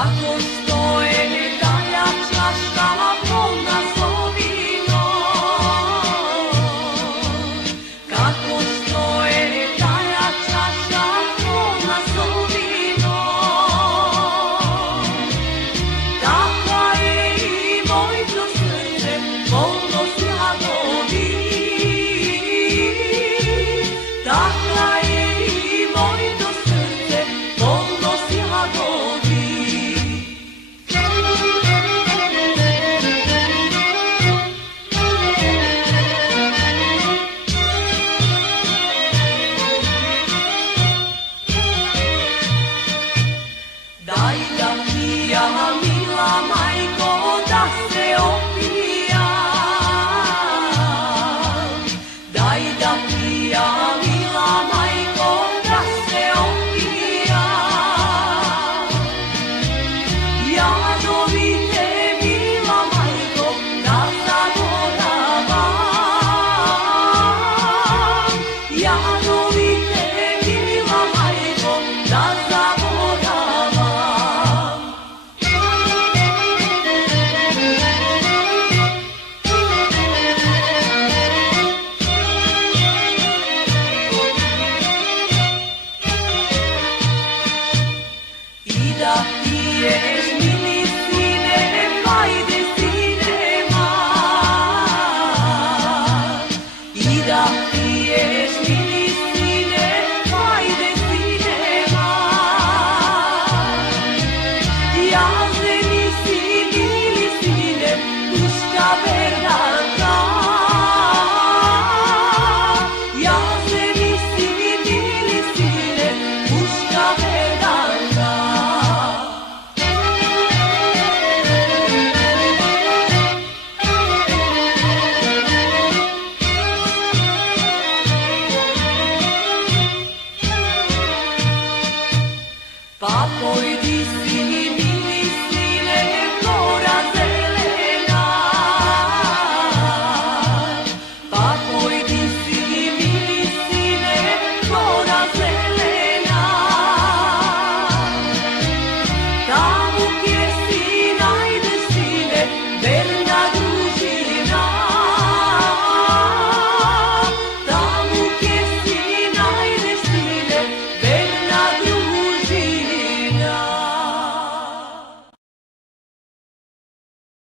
Kako što je dalja čaša polna zovinom, kako što je dalja čaša polna zovinom, takva je i mojto srce polno sladovi, takva je i mojto srce polno sladovi. Daj da pija, mila majko, da se opijam. Daj da pija, mila majko, da se opijam. Jadovite, mila majko, da zaboravam. Jadovite, mila majko, da zaboravam. I da pije